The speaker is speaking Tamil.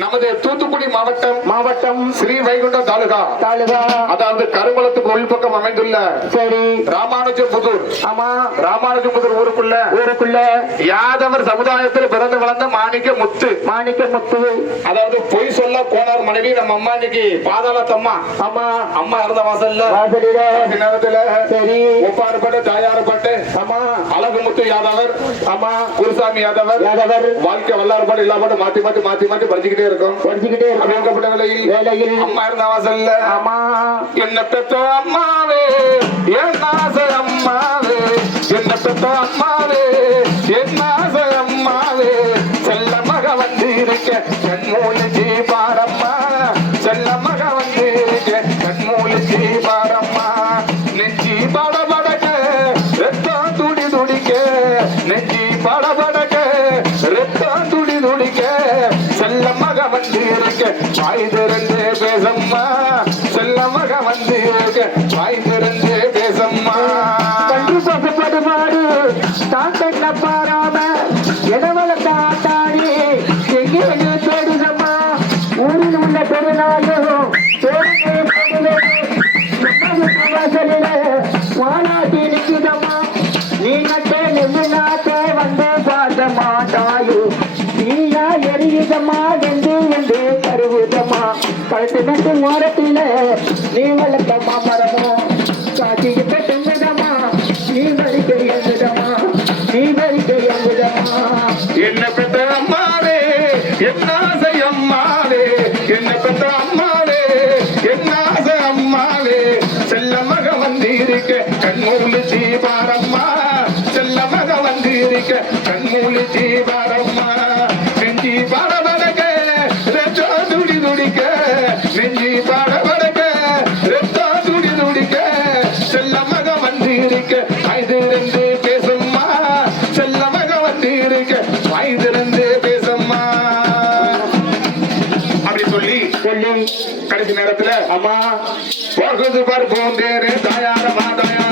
நமது தூத்துக்குடி மாவட்டம் ஸ்ரீ வைகுண்டம் தாலுகா அதாவது கருங்குளத்துக்கு உள்பக்கம் அமைந்துள்ள சரி ராமானுஜபுதூர். ஆமா ராமானுஜபுதூர் ஊருக்குள்ள யாதவர் சமுதாயத்தில் பிறந்து வளர்ந்த மாணிக்க முத்து. அதாவது பொய் சொல்ல போனார் மனைவி நம்ம அம்மா இன்னைக்கு பாதாளத்தம்மா. ஆமா அம்மா இருந்த வாசல்ல நேரத்துல சரி ஒப்பாறுபட்டு தாயாறுபட்டு ஆமா அழகு முத்து யாதவர் ஆமா குருசாமி யாதவர் வாழ்க்கை வல்லாறுபாடு இல்லாமட்டு மாத்தி படிச்சுக்கிட்டே இருக்கும். அப்படிப்பட்ட வேலையில் அம்மா இருந்த வாசல்ல ஆமா என்ன பெற்ற அம்மாவே என் ஆசை அம்மாவே, என்ன பெற்ற அம்மாவே என் ஆசை அம்மாவே, செல்ல மக வந்து இருக்க கண்மூலிச்சி பாரம்மா, செல்ல மக வந்து இருக்க கண்மூலிச்சி பாரம்மா, நெஞ்சி படபடக்க ரத்தம் துடி துடிக்க, நெஞ்சி படபடக்க ரத்தம் துடி துடிக்க, செல்ல மக வந்து இருக்க வாய் திறந்து பேசம்மா, செல்ல மக வந்து இருக்க வாய் திறந்து பேசம்மா. கண்டு பசுபடுமாடு தாத்தன்ன பாராம எதவள தாத்தாடி எங்கே தேடுதம்மா, ஊரில் உள்ள பெருநாளும் வானாட்டி நிற்குதம்மா, நீ நட்டே நெல்லு நாட்டே வந்து பார்த்த மாட்டாயோ, நீயா எரியுதம்மா வெந்து வெந்து கருவுதம்மா, கழுத்து நட்டு மரத்தில நீ வளர்த்த மாமரமோ காட்சிகிட்ட செங்குதம்மா, நீ வரிக்க எங்குதம்மா, நீ வரிக்க எங்குதம்மா. என்ன பெற்ற அம்மாவே என் ஆசை அம்மாவே, என்ன பெற்ற அம்மாவே என் ஆசை அம்மாவே, செல்ல மக வந்து இருக்க கண்மூலிச்சி பாரம்மா, செல்ல மக வந்து இருக்க கண்மூலிச்சி பாரம்மா, நெஞ்சி பாடபடக்க ரத்தம் துடி துடிக்க, நெஞ்சி பாடபடக்க ரத்தம் துடி துடிக்க, செல்ல மக வந்து இருக்க ஐதிருந்து பேசம்மா, செல்ல மக வந்து இருக்க ஐதிருந்து பேசம்மா. அப்படி சொல்லி கடைசி நேரத்துல அம்மா போகுது பார் பூந்தேரு தாயாரமா தாயார